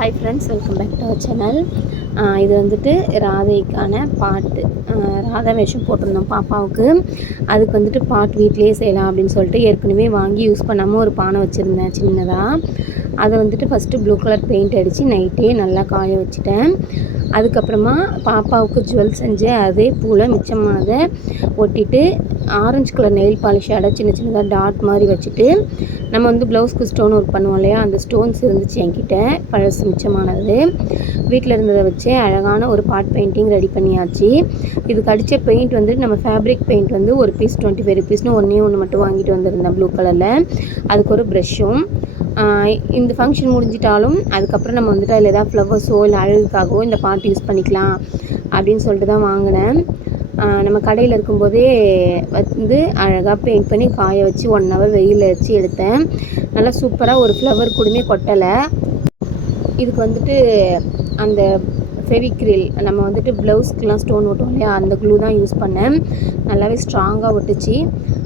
Hi friends, welcome back to our channel. இது வந்துட்டு ராதைக்கான பாட்டு. ராதா வேஷம் போட்டிருந்தோம் பாப்பாவுக்கு. அதுக்கு வந்துட்டு பாட் வீட்டிலேயே செய்யலாம் அப்படின்னு சொல்லிட்டு ஏற்கனவே வாங்கி யூஸ் பண்ணாமல் ஒரு பானை வச்சுருந்தேன் சின்னதாக. அதை வந்துட்டு ஃபஸ்ட்டு ப்ளூ கலர் பெயிண்ட் அடித்து நைட்டே நல்லா காய வச்சுட்டேன். அதுக்கப்புறமா பாப்பாவுக்கு ஜுவல் செஞ்சு அதே பூவில் மிச்சமானதை ஒட்டிட்டு ஆரஞ்சு கலர் நெயில் பாலிஷோட சின்ன சின்னதாக டாட் மாதிரி வச்சுட்டு, நம்ம வந்து ப்ளவுஸ்க்கு ஸ்டோன் ஒர்க் பண்ணுவோம் இல்லையா, அந்த ஸ்டோன்ஸ் இருந்துச்சு என்கிட்ட பழசு மிச்சமானது. வீட்டில் இருந்ததை வச்சு அழகான ஒரு பாட் பெயிண்டிங் ரெடி பண்ணியாச்சு. இதுக்கு அடித்த பெயிண்ட் வந்து நம்ம ஃபேப்ரிக் பெயிண்ட் வந்து ஒரு பீஸ் 25 ருபீஸ்னு ஒன்று மட்டும் வாங்கிட்டு வந்திருந்தேன் ப்ளூ கலரில். அதுக்கு ஒரு ப்ரெஷ்ஷும். இந்த ஃபங்க்ஷன் முடிஞ்சிட்டாலும் அதுக்கப்புறம் நம்ம வந்துட்டு அதில் ஏதாவது ஃப்ளவர்ஸோ இல்லை அழகுக்காகவோ இந்த பாட் யூஸ் பண்ணிக்கலாம் அப்படின்னு சொல்லிட்டு தான் வாங்கினேன். நம்ம கடையில் இருக்கும்போதே வந்து அழகாக பெயிண்ட் பண்ணி காய வச்சு 1 ஹவர் வெயிலில் வச்சு எடுத்தேன். நல்லா சூப்பராக ஒரு ஃப்ளவர் கூடமே கொட்டலை. இதுக்கு வந்துட்டு அந்த ஃபெவிக்ரில் நம்ம வந்துட்டு ப்ளவுஸ்க்கெலாம் ஸ்டோன் ஒட்டும் இல்லையா, அந்த க்ளூ தான் யூஸ் பண்ணேன். நல்லாவே ஸ்ட்ராங்காக ஒட்டுச்சு.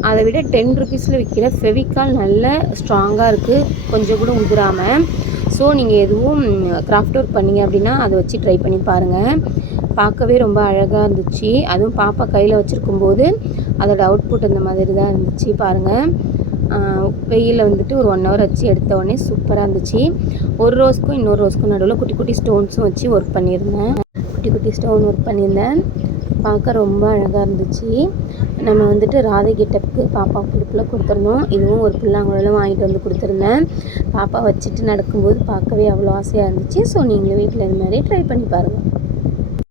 அதை விட 10 ருபீஸில் விற்கிற ஃபெவிக்கால் நல்ல ஸ்ட்ராங்காக இருக்குது, கொஞ்சம் கூட உதிராமல். ஸோ நீங்கள் எதுவும் கிராஃப்ட் ஒர்க் பண்ணிங்க அப்படின்னா அதை வச்சு ட்ரை பண்ணி பாருங்கள். பார்க்கவே ரொம்ப அழகாக இருந்துச்சு. அதுவும் பாப்பா கையில் வச்சுருக்கும்போது அதோட அவுட்புட் அந்த மாதிரி தான் இருந்துச்சு. பாருங்கள், வெயிலில் வந்துட்டு ஒரு 1 ஹவர் வச்சு எடுத்த உடனே சூப்பராக இருந்துச்சு. ஒரு ரோஸ்க்கும் இன்னொரு ரோஸ்க்கும் நடுவில் குட்டி குட்டி ஸ்டோன்ஸும் வச்சு ஒர்க் பண்ணியிருந்தேன். குட்டி குட்டி ஸ்டோன் ஒர்க் பண்ணியிருந்தேன். பார்க்க ரொம்ப அழகாக இருந்துச்சு. நம்ம வந்துட்டு ராதை கெட்டப்புக்கு பாப்பா பிடிப்பில் கொடுத்துருந்தோம். இதுவும் ஒரு புல்லாங்குழலும் வாங்கிட்டு வந்து கொடுத்துருந்தேன். பாப்பா வச்சுட்டு நடக்கும்போது பார்க்கவே அவ்வளோ ஆசையாக இருந்துச்சு. ஸோ நீங்களும் வீட்டில் இது மாதிரி ட்ரை பண்ணி பாருங்கள்.